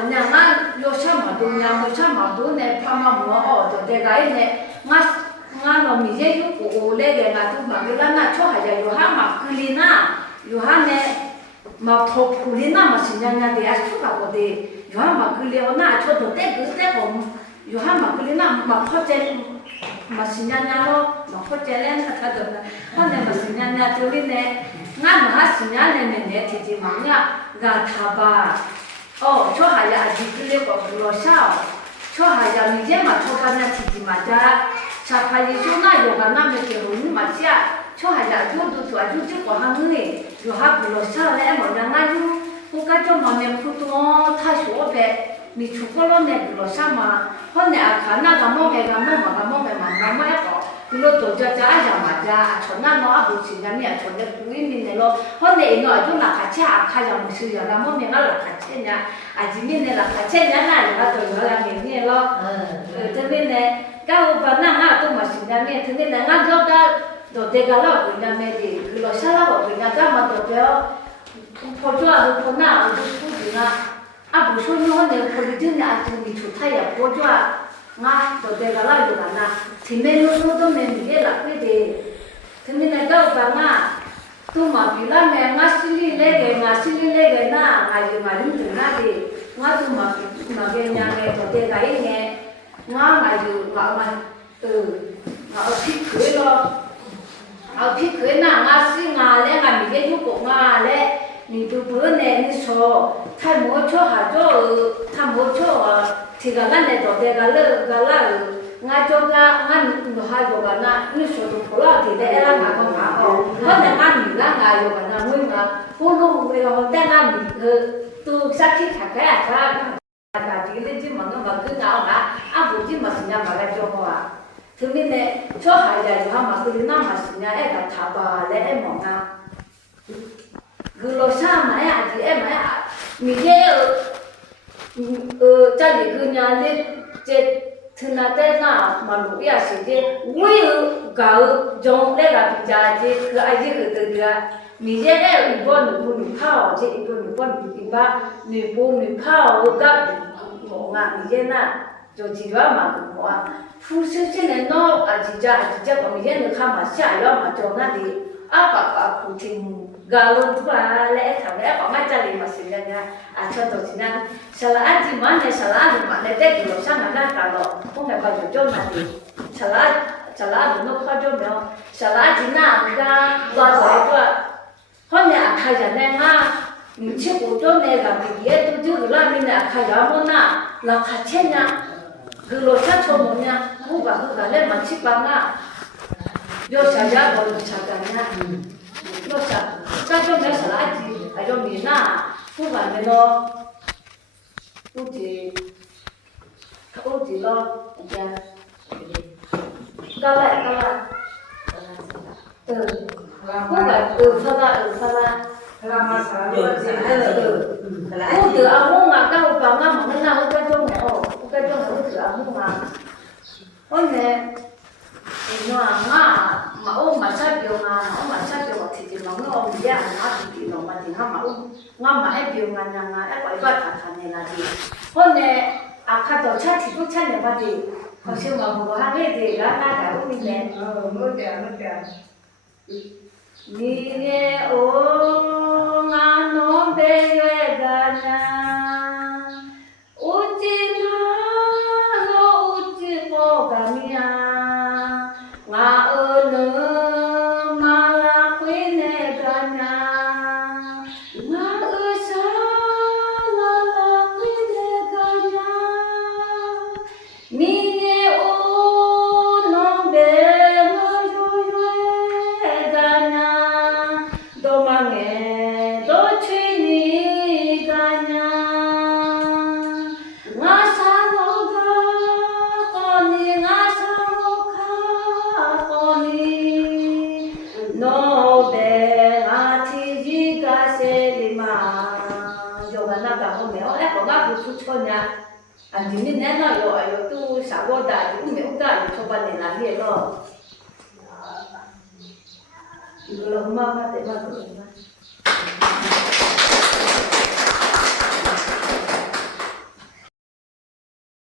그냥 요참마도 요참마도 내 파마 뭐어 내가 이네 nga mi je yu ko le ge nga tu ma la na cho ha ya yu ha ma kulina yu ha ne ma tho kulina ma sin nya de ya chu ka ko de yu ha ma kuli na cho to te gu te ko yu ha ma kulina ma pho che ma sin nya lo ma pho che le na ta do na ha ne ma sin nya tu ri ne nga ma sin nya ne ti ji ma nya ga tha ba oh cho ha ya ji kuli ko lo sha cho ha ya mi je ma cho ka na ti ji ma ja 자파이 쇼나 요가 남의 경우는 맞지야 저하자 저도 아주 찍고 하는 요하 불러서래 뭐냐 나주 뭔가 좀 마음에 푸도 타쇼베 미 초콜릿에 불러서마 헌내 아카나가 먹에 만나마가 그로 도자자자 맞아 전나 너 아버지 남이야 전에 부인민네로 헌내 이거 아주 나 같이 아카자 무슨 여라 몸에 나 같이냐 아지민네라 같이냐 나가 또 여라 민네로 때문에 kau pernah nggak tuh masihnya nih, ini dengan juga dote kalau punya medi, kalau salah punya kamar dote, pojok aku pernah untuk punya, abu sono nih politiknya aku dicutai ya pojok, nggak dote kalau juga na, timenu tuh medi lah pede, ini kau pernah tuh mabilah ngasih lagi na, ngaji tuh nadi, nggak tuh mabinya nih dote kayaknya nga yu nga phi khơi lo phi khơi na nga si nga le nga mi je yu ko nga le ni tu bu ne ni so tha mo cho ha jo tha mo cho thi ga la ne do de ga la nga cho ga nga no ha jo ga na ni so tu ko la ti de era nga ko ma ho ne nga mi la nga yo ga na ngui nga ho lo we ga ho te nga mi tu sa thi tha ka ka cái gì mà nó vẫn cứ ngáo ngã bố gì mà sinh nhà mà lại cho họ thứ mình này cho hai gia đình mà cứ năm mà sinh nhà em là thà bà lại em mong ngã cứ lo sao mà em mình gia đình cứ nhà lên chế thứ nào thế nào mà lúc bây giờ thì vui gạo giống đây là bây giờ thì cứ ai gì cứ từ từ mình đây là một phao chứ một con ba một phao các 뭔가 이제나 저 지라마 뭐야 풀스치는 너 진짜 그럼 이제는 가마샤요 맞죠나디 아빠가 부팅 갈론투라레 타베 엄마짜리 마시냐냐 저도 지난 살아지만에 살아지만에 때기로 상하나가로 뭔가 봐줘 좀 나디 살아도 너 커져면 살아지나 우리가 와서 헌내 아카잖아 치고 좀 내가 얘도 저라 민나 아카야모나 라 같이냐 그로 사초 뭐냐 누가 내 마치 봐나 요사야 거기 찾아냐 요사 사초 내 살아지 아주 미나 누가 내너 어디로 이제 가라 누가 사다 Lama salah từ ông mà các ông bà ngâm mà nào cái trong này cái trong này từ ông mà nè nó mà ông mà sát điều thì nó ông đi ăn nó thì nó mà thì mà ông ngâm mà hay điều nhà ấy gọi là thằng này là gì nè 아까 더 차티 붙였네 바디 거기서 뭐 하게 돼가 나가 오는데 못해 니네 옹아 놈배에 가냐 웃지 마로 웃지고 가미야 나 어느 마라퀴네 가냐 나 의사 라라퀴네 가냐 니네 옹 놈배 도망에 도치니 가냐 나사노가 거니 나사노가 거니 노베 아티지가 세리마 요가나가 보면 거가 부수초냐 아니면 내가 요 또 사고다 이거 매우다 초반에 나비에로 이걸로 엄마가 대박 그러나